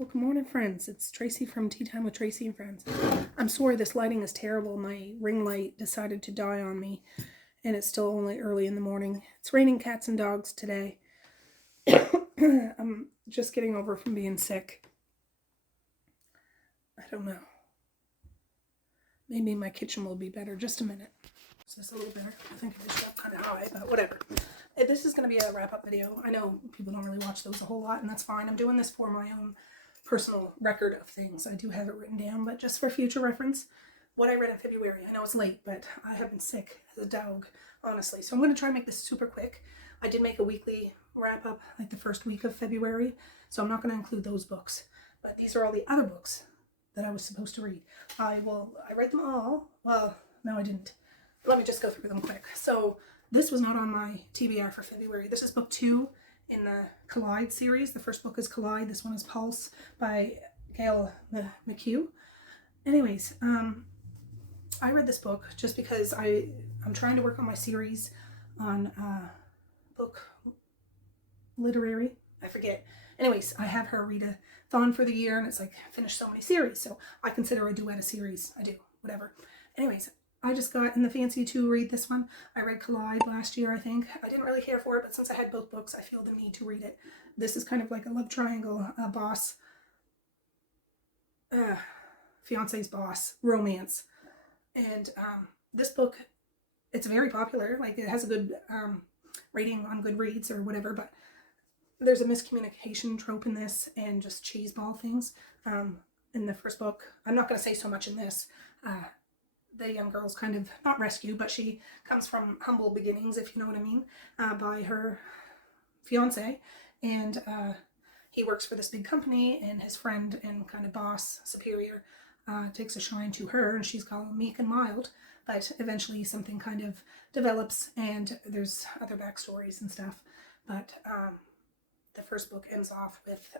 Well, good morning, friends. It's Tracy from Tea Time with Tracy and Friends. I'm sorry this lighting is terrible. My ring light decided to die on me, and it's still only early in the morning. It's raining cats and dogs today. I'm just getting over from being sick. I don't know. Maybe my kitchen will be better. Just a minute. Is this a little better? I think I just got kind of high, but whatever. This is going to be a wrap-up video. I know people don't really watch those a whole lot, and that's fine. I'm doing this for my own personal record of things. I do have it written down, but just for future reference, what I read in February. I know it's late, but I have been sick as a dog, honestly. So I'm going to try and make this super quick. I did make a weekly wrap-up like the first week of February, so I'm not going to include those books. But these are all the other books that I was supposed to read. I read them all. Well, no, I didn't. Let me just go through them quick. So this was not on my TBR for February. This is book 2 in the Collide series. The first book is Collide. This one is Pulse by Gail McHugh. Anyways, I read this book just because I'm trying to work on my series on book literary. I forget. Anyways, I have her read a thon for the year, and it's like finished so many series. So I consider a duet a series. I do. Whatever. Anyways, I just got in the fancy to read this one. I read Collide last year, I think. I didn't really care for it, but since I had both books, I feel the need to read it. This is kind of like a love triangle, boss, fiance's boss romance. And this book, it's very popular. Like, it has a good rating on Goodreads or whatever, but there's a miscommunication trope in this and just cheeseball things. In the first book, I'm not going to say so much in this. The young girl's kind of not rescued, but she comes from humble beginnings, if you know what I mean, by her fiance, and he works for this big company, and his friend and kind of boss superior takes a shine to her, and she's called meek and mild, but eventually something kind of develops, and there's other backstories and stuff. But the first book ends off with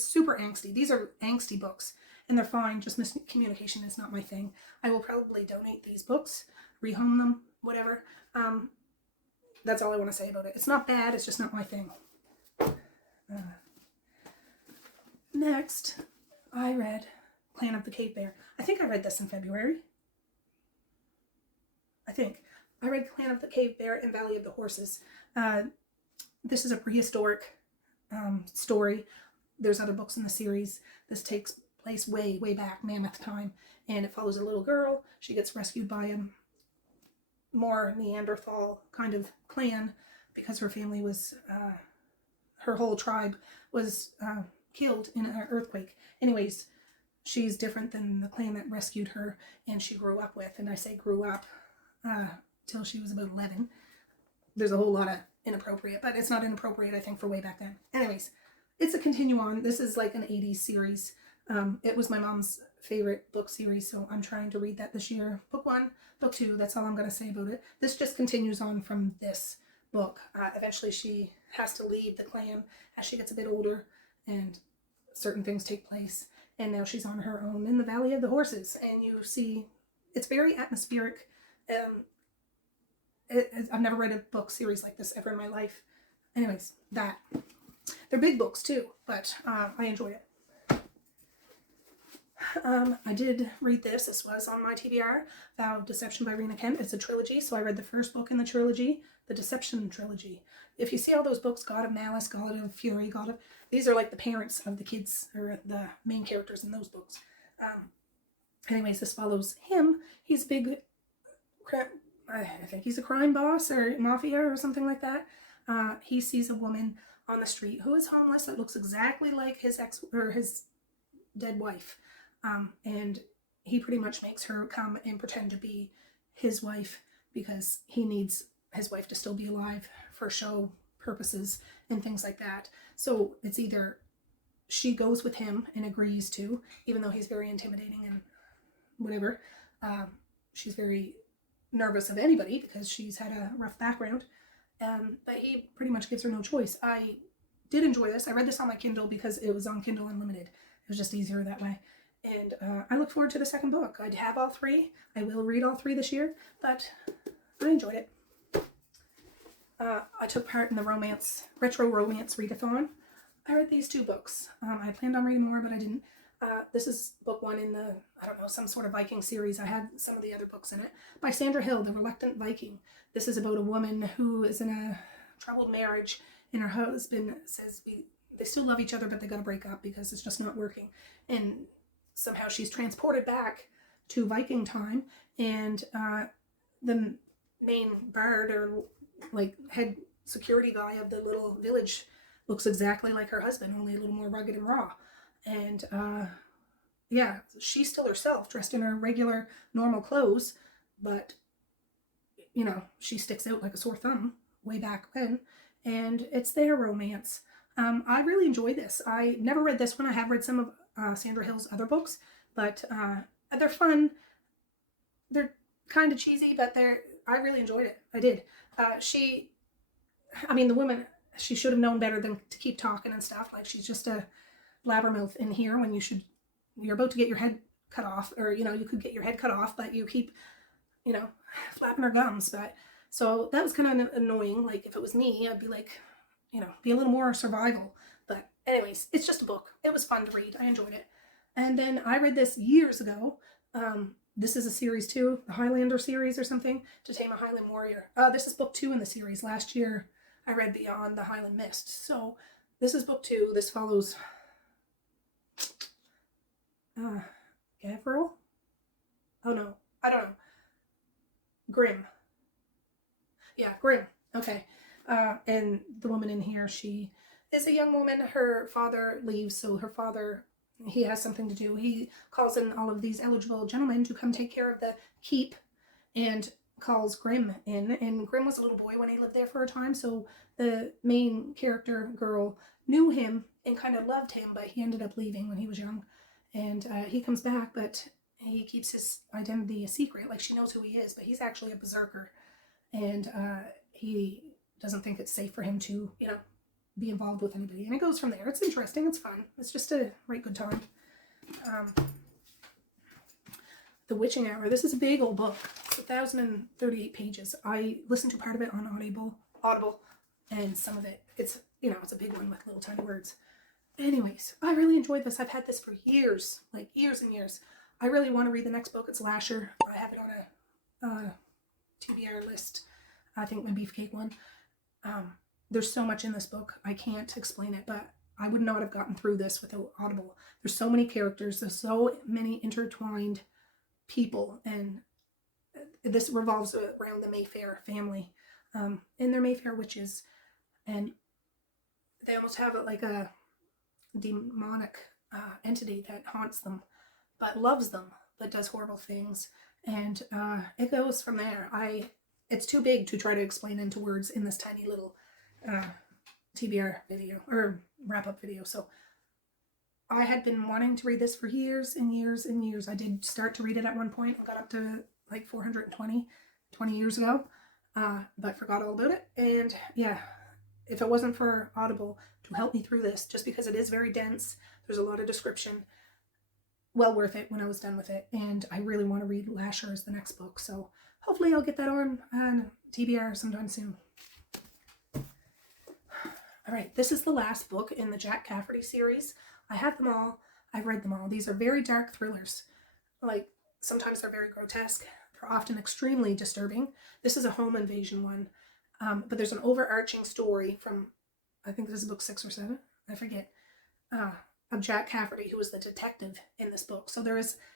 super angsty. These are angsty books, and they're fine. Just miscommunication is not my thing. I will probably donate these books, rehome them, whatever. That's all I want to say about it. It's not bad. It's just not my thing. Next, I read Clan of the Cave Bear. I think I read this in February. I read Clan of the Cave Bear and Valley of the Horses. This is a prehistoric story. There's other books in the series. This takes place way, way back, mammoth time, and it follows a little girl. She gets rescued by a more Neanderthal kind of clan because her family was, her whole tribe was killed in an earthquake. Anyways, she's different than the clan that rescued her and she grew up with, and I say grew up till she was about 11. There's a whole lot of inappropriate, but it's not inappropriate, I think, for way back then. Anyways, it's a continue on. This is like an 80s series. It was my mom's favorite book series, so I'm trying to read that this year. Book 1, book 2, that's all I'm going to say about it. This just continues on from this book. Eventually she has to leave the clan as she gets a bit older, and certain things take place, and now she's on her own in the Valley of the Horses, and you see, it's very atmospheric. I've never read a book series like this ever in my life. Anyways, that. They're big books too, but I enjoy it. I did read this. This was on my TBR, Vow of Deception by Rena Kent. It's a trilogy, so I read the first book in the trilogy, the Deception trilogy. If you see all those books, God of Malice, God of Fury, these are like the parents of the kids, or the main characters in those books. Anyways, this follows him. He's a big, I think he's a crime boss or mafia or something like that. He sees a woman on the street who is homeless that looks exactly like his his dead wife. And he pretty much makes her come and pretend to be his wife because he needs his wife to still be alive for show purposes and things like that. So it's either she goes with him and agrees to, even though he's very intimidating and whatever. She's very nervous of anybody because she's had a rough background. But he pretty much gives her no choice. I did enjoy this. I read this on my Kindle because it was on Kindle Unlimited. It was just easier that way. And I look forward to the second book. I'd have all 3. I will read all 3 this year, but I enjoyed it. I took part in the retro romance readathon. I read these 2 books. I planned on reading more, but I didn't. This is book 1 in the, I don't know, some sort of Viking series. I had some of the other books in it. By Sandra Hill, The Reluctant Viking. This is about a woman who is in a troubled marriage, and her husband says they still love each other, but they got to break up because it's just not working. And somehow she's transported back to Viking time, and the main bard, or like head security guy of the little village, looks exactly like her husband, only a little more rugged and raw. And yeah, she's still herself, dressed in her regular normal clothes, but you know, she sticks out like a sore thumb way back when, and it's their romance. I really enjoy this. I never read this one. I have read some of Sandra Hill's other books, but they're fun. They're kind of cheesy, but I really enjoyed it. I did. The woman, she should have known better than to keep talking and stuff. Like, she's just a blabbermouth in here when you're about to get your head cut off, or, you know, you could get your head cut off, but you keep, you know, flapping her gums. But so that was kind of annoying. Like, if it was me, I'd be like, you know, be a little more survival. But anyways, it's just a book. It was fun to read. I enjoyed it. And then I read this years ago. This is a series too, the Highlander series or something, To Tame a Highland Warrior. This is book 2 in the series. Last year I read Beyond the Highland Mist. So this is book 2. This follows Gavril? Oh no, I don't know. Grimm. Yeah, Grimm. Okay. And the woman in here, she is a young woman. Her father leaves, so her father, he has something to do. He calls in all of these eligible gentlemen to come take care of the keep, and calls Grimm in. And Grimm was a little boy when he lived there for a time, so the main character girl knew him and kind of loved him, but he ended up leaving when he was young. And he comes back, but he keeps his identity a secret. Like, she knows who he is, but he's actually a berserker. And he doesn't think it's safe for him to, you know, be involved with anybody. And it goes from there. It's interesting. It's fun. It's just a right good time. The Witching Hour. This is a big old book. It's 1,038 pages. I listened to part of it on Audible, and some of it, it's, you know, it's a big one with little tiny words. Anyways, I really enjoyed this. I've had this for years, like years and years. I really want to read the next book. It's Lasher. I have it on a TBR list. I think my beefcake one. There's so much in this book. I can't explain it, but I would not have gotten through this without Audible. There's so many characters. There's so many intertwined people, and this revolves around the Mayfair family, and they're Mayfair witches, and they almost have like a demonic entity that haunts them, but loves them, but does horrible things, and it goes from there. It's too big to try to explain into words in this tiny little TBR video, or wrap-up video. So I had been wanting to read this for years and years and years. I did start to read it at one point and got up to like 420 years ago, but forgot all about it. And yeah, if it wasn't for Audible to help me through this, just because it is very dense, there's a lot of description, well worth it when I was done with it. And I really want to read Lasher as the next book, so hopefully I'll get that on TBR sometime soon. All right, this is the last book in the Jack Cafferty series. I have them all. I've read them all. These are very dark thrillers. Like, sometimes they're very grotesque. They're often extremely disturbing. This is a home invasion one. But there's an overarching story from, I think this is book 6 or 7, I forget, of Jack Cafferty, who was the detective in this book. So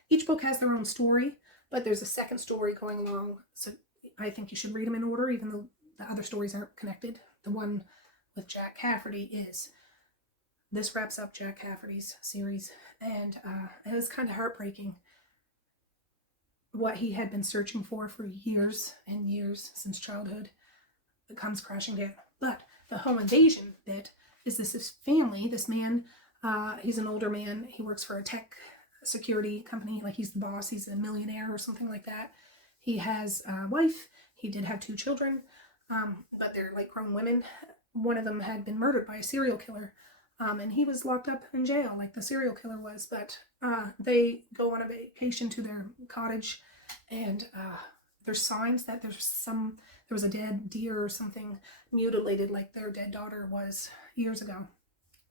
each book has their own story, but there's a second story going along. So I think you should read them in order, even though the other stories aren't connected. The one with Jack Cafferty is. This wraps up Jack Cafferty's series, and it was kind of heartbreaking. What he had been searching for years and years, since childhood, it comes crashing down. But the home invasion bit is this family, this man, he's an older man, he works for a tech security company, like he's the boss, he's a millionaire or something like that. He has a wife, he did have 2 children, but they're like grown women. One of them had been murdered by a serial killer, and he was locked up in jail like the serial killer was. But they go on a vacation to their cottage, and there's signs that there was a dead deer or something mutilated like their dead daughter was years ago.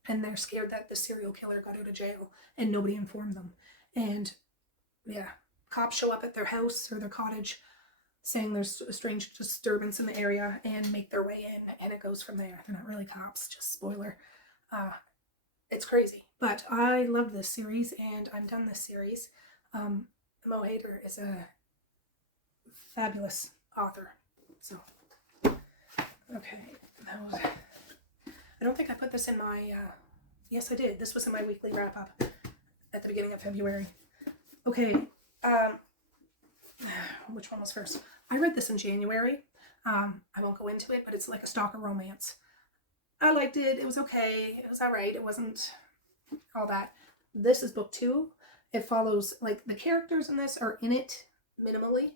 and they're scared that the serial killer got out of jail and nobody informed them. And yeah, cops show up at their house or their cottage saying there's a strange disturbance in the area and make their way in, and it goes from there. They're not really cops, just spoiler. It's crazy. But I love this series, and I'm done this series. Mo Hader is a fabulous author. So, okay. I don't think I put this in my, yes I did. This was in my weekly wrap-up at the beginning of February. Okay, which one was first? I read this in January. I won't go into it, but it's like a stalker romance. I liked it. It was okay. It was all right. It wasn't all that. This is book 2. It follows, like, the characters in this are in it minimally.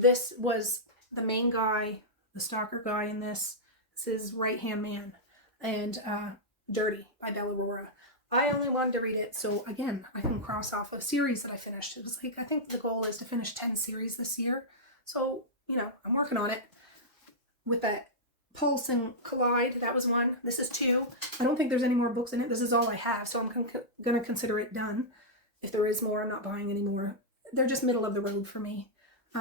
This was the main guy, the stalker guy in this. This is right-hand man. And Dirty by Bella Aurora. I only wanted to read it, so again, I can cross off a series that I finished. It was like, I think the goal is to finish 10 series this year. So, you know, I'm working on it. With that Pulse and Collide, that was 1. This is 2. I don't think there's any more books in it. This is all I have, so I'm going to consider it done. If there is more, I'm not buying any more. They're just middle of the road for me. I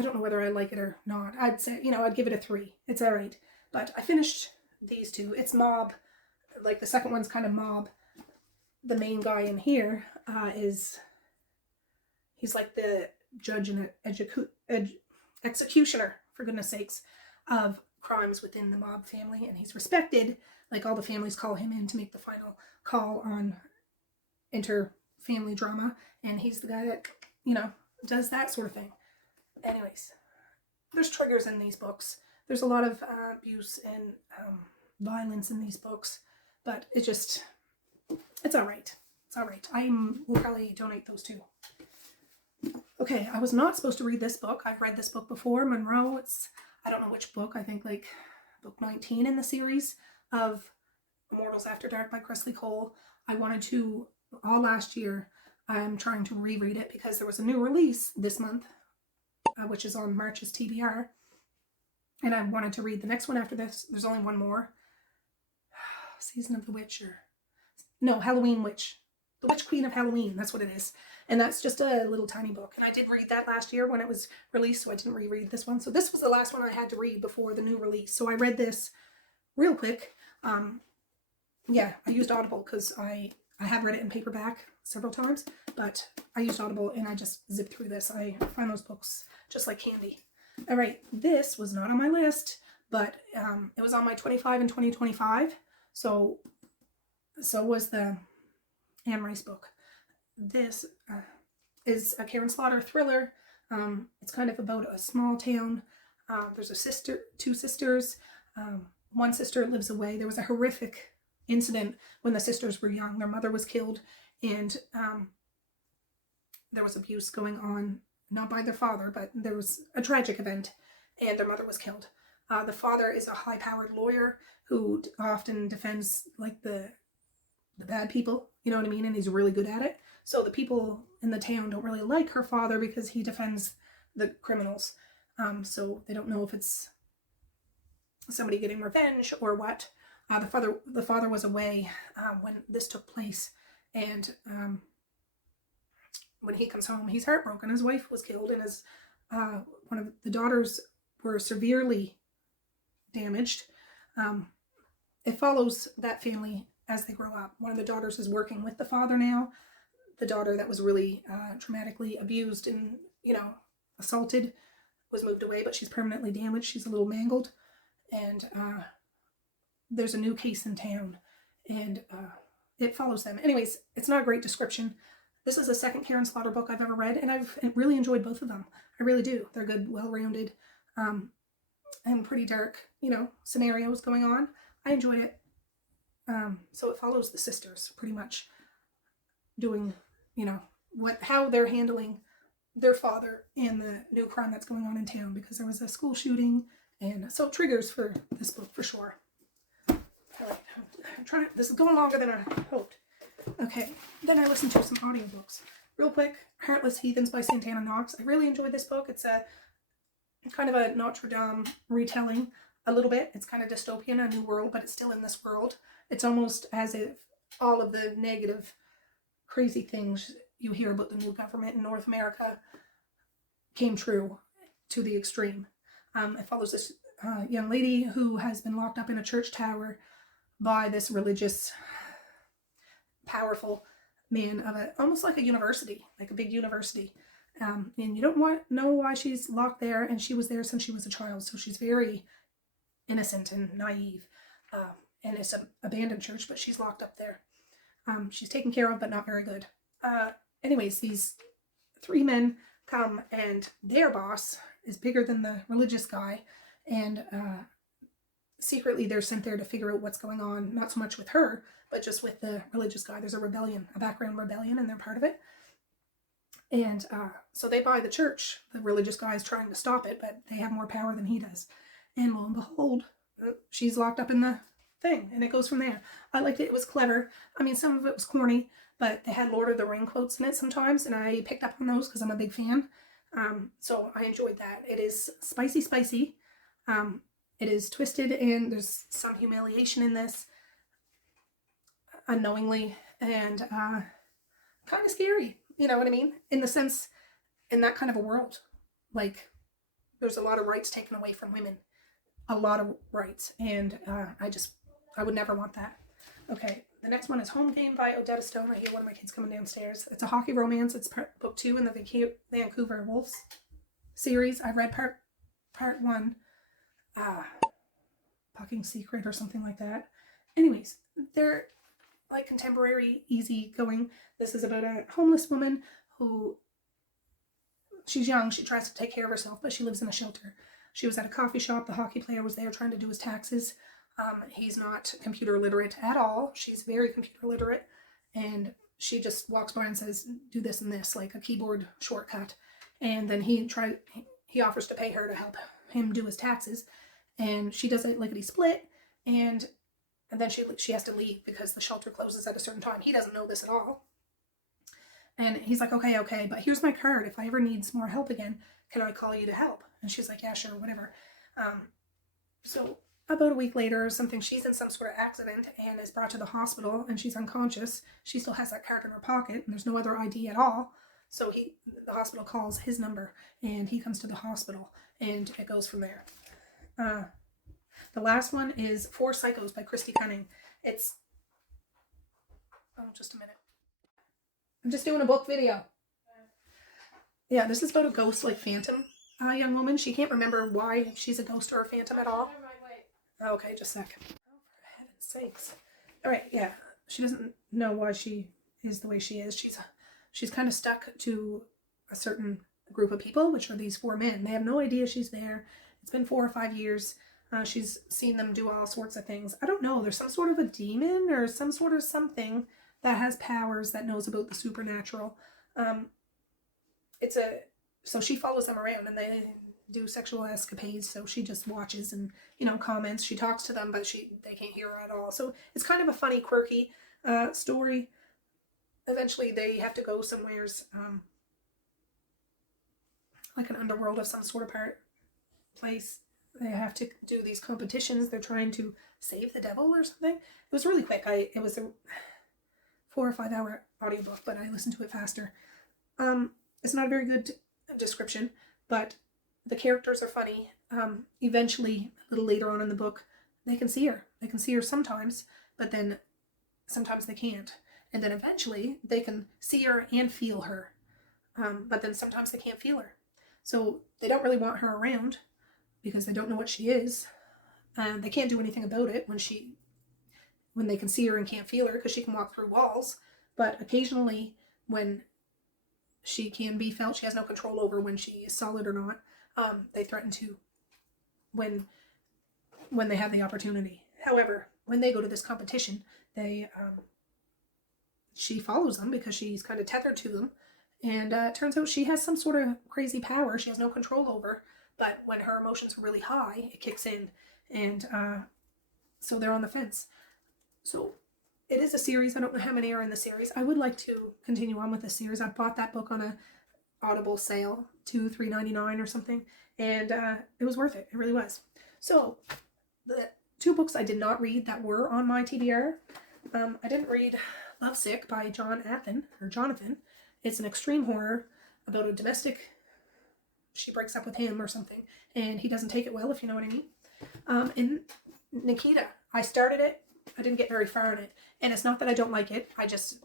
don't know whether I like it or not. I'd say, you know, I'd give it a 3. It's all right. But I finished these 2. It's Mob. Like, the second one's kind of Mob. The main guy in here he's like the judge and executioner, for goodness sakes, of crimes within the Mob family. And he's respected. Like, all the families call him in to make the final call on inter-family drama. And he's the guy that, you know, does that sort of thing. Anyways, there's triggers in these books. There's a lot of abuse and violence in these books. But it's all right. It's all right. I will probably donate those too. Okay, I was not supposed to read this book. I've read this book before, Monroe. It's, I don't know which book. I think like book 19 in the series of Immortals After Dark by Kresley Cole. I wanted to, all last year, I'm trying to reread it because there was a new release this month, which is on March's TBR. And I wanted to read the next one after this. There's only one more. Season of the Witch, or no, Halloween Witch. The Witch Queen of Halloween, that's what it is. And that's just a little tiny book. And I did read that last year when it was released, so I didn't reread this one. So this was the last one I had to read before the new release. So I read this real quick. Yeah, I used Audible because I have read it in paperback several times, but I used Audible and I just zipped through this. I find those books just like candy. All right, this was not on my list, but it was on my 25 and 2025. So was the Anne Rice book. This is a Karen Slaughter thriller. It's kind of about a small town. There's two sisters. One sister lives away. There was a horrific incident when the sisters were young. Their mother was killed, and there was abuse going on, not by their father, but there was a tragic event, and their mother was killed. The father is a high-powered lawyer who often defends, like, the bad people, you know what I mean? And he's really good at it. So the people in the town don't really like her father because he defends the criminals. So they don't know if it's somebody getting revenge or what. The father was away when this took place. And when he comes home, he's heartbroken. His wife was killed, and his one of the daughters were severely damaged. It follows that family as they grow up. One of the daughters is working with the father now. The daughter that was really traumatically abused and, you know, assaulted was moved away, but she's permanently damaged. She's a little mangled. And there's a new case in town, and it follows them. Anyways, it's not a great description. This is the second Karen Slaughter book I've ever read, and I've really enjoyed both of them. I really do. They're good, well-rounded, and pretty dark, you know, scenarios going on. I enjoyed it. So it follows the sisters pretty much doing, you know, how they're handling their father and the new crime that's going on in town, because there was a school shooting, and so triggers for this book for sure. All right, this is going longer than I hoped. Okay, then I listened to some audiobooks. Real quick, Heartless Heathens by Santana Knox. I really enjoyed this book. It's a kind of a Notre Dame retelling a little bit. It's kind of dystopian, a new world, but it's still in this world. It's almost as if all of the negative, crazy things you hear about the new government in North America came true to the extreme. It follows this young lady who has been locked up in a church tower by this religious, powerful man of almost like a university, like a big university. And you don't know why she's locked there, and she was there since she was a child, so she's very innocent and naive. And it's an abandoned church, but she's locked up there. She's taken care of, but not very good. Anyways, these 3 men come, and their boss is bigger than the religious guy, and secretly they're sent there to figure out what's going on, not so much with her, but just with the religious guy. There's a rebellion, a background rebellion, and they're part of it. And so they buy the church. The religious guy is trying to stop it, but they have more power than he does. And lo and behold, she's locked up in the thing, and it goes from there. I liked it. It was clever. I mean, some of it was corny, but they had Lord of the Ring quotes in it sometimes, and I picked up on those because I'm a big fan. So I enjoyed that. It is spicy. It is twisted, and there's some humiliation in this, unknowingly, and kind of scary. You know what I mean? In the sense, in that kind of a world, like, there's a lot of rights taken away from women. A lot of rights. And I would never want that. Okay, the next one is Home Game by Odetta Stone. I hear one of my kids coming downstairs. It's a hockey romance. It's book 2 in the Vancouver Wolves series. I read part 1. Pucking Secret or something like that. Anyways, they're like contemporary, easy going. This is about a homeless woman who, she's young, she tries to take care of herself, but she lives in a shelter. She was at a coffee shop. The hockey player was there trying to do his taxes. He's not computer literate at all. She's very computer literate, and she just walks by and says, do this and this, like a keyboard shortcut. And then he offers to pay her to help him do his taxes, and she does it lickety split, and then she has to leave because the shelter closes at a certain time. He doesn't know this at all. And he's like, okay, but here's my card. If I ever need some more help again, can I call you to help? And she's like, yeah, sure, whatever. So about a week later or something, she's in some sort of accident and is brought to the hospital, and she's unconscious. She still has that card in her pocket, and there's no other ID at all. So the hospital calls his number, and he comes to the hospital, and it goes from there. The last one is 4 Psychos by Christy Cunning. It's... Oh, just a minute. I'm just doing a book video. Yeah, this is about a ghost, like phantom young woman. She can't remember why she's a ghost or a phantom at all. Okay, just a sec. Oh, for heaven's sakes. All right, yeah. She doesn't know why she is the way she is. She's kind of stuck to a certain group of people, which are these 4 men. They have no idea she's there. It's been 4 or 5 years. She's seen them do all sorts of things. I don't know. There's some sort of a demon or some sort of something that has powers that knows about the supernatural. So she follows them around, and they do sexual escapades. So she just watches and, comments. She talks to them, but they can't hear her at all. So it's kind of a funny, quirky story. Eventually they have to go somewheres, like an underworld of some sort of place. They have to do these competitions. They're trying to save the devil or something. It was really quick. It was a 4 or 5 hour audiobook, but I listened to it faster. It's not a very good description, but the characters are funny. Eventually, a little later on in the book, they can see her. They can see her sometimes, but then sometimes they can't. And then eventually, they can see her and feel her. But then sometimes they can't feel her. So they don't really want her around because they don't know what she is. They can't do anything about it when they can see her and can't feel her, because she can walk through walls. But occasionally, when she can be felt, she has no control over when she is solid or not. They threaten to when they have the opportunity. However, when they go to this competition, she follows them because she's kind of tethered to them. And it turns out she has some sort of crazy power she has no control over. But when her emotions are really high, it kicks in. And so they're on the fence. So it is a series. I don't know how many are in the series. I would like to continue on with this series. I bought that book on a Audible sale, $3.99 or something. And it was worth it. It really was. So the 2 books I did not read that were on my TBR. I didn't read Lovesick by Jonathan. It's an extreme horror about a domestic. She breaks up with him or something, and he doesn't take it well, if you know what I mean. And Nikita, I started it. I didn't get very far in it. And it's not that I don't like it. I just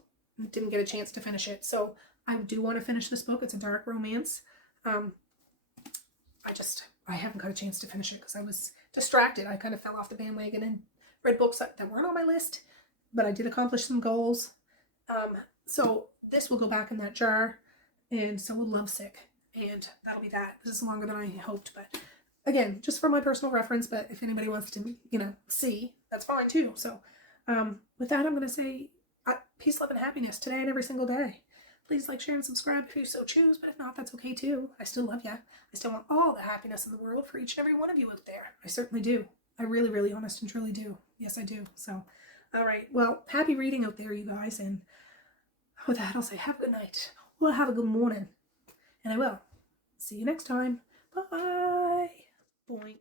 didn't get a chance to finish it. So I do want to finish this book. It's a dark romance. I haven't got a chance to finish it because I was distracted. I kind of fell off the bandwagon and read books that weren't on my list, but I did accomplish some goals. So this will go back in that jar, and so will Lovesick, and that'll be that. This is longer than I hoped, but again, just for my personal reference, but if anybody wants to, see, that's fine too. So with that, I'm going to say peace, love, and happiness today and every single day. Please like, share, and subscribe if you so choose, but if not, that's okay too. I still love you. I still want all the happiness in the world for each and every one of you out there. I certainly do. I really, really honest and truly do. Yes, I do. So, all right. Well, happy reading out there, you guys. And with that, I'll say have a good night. Well, have a good morning. And I will. See you next time. Bye. Boink.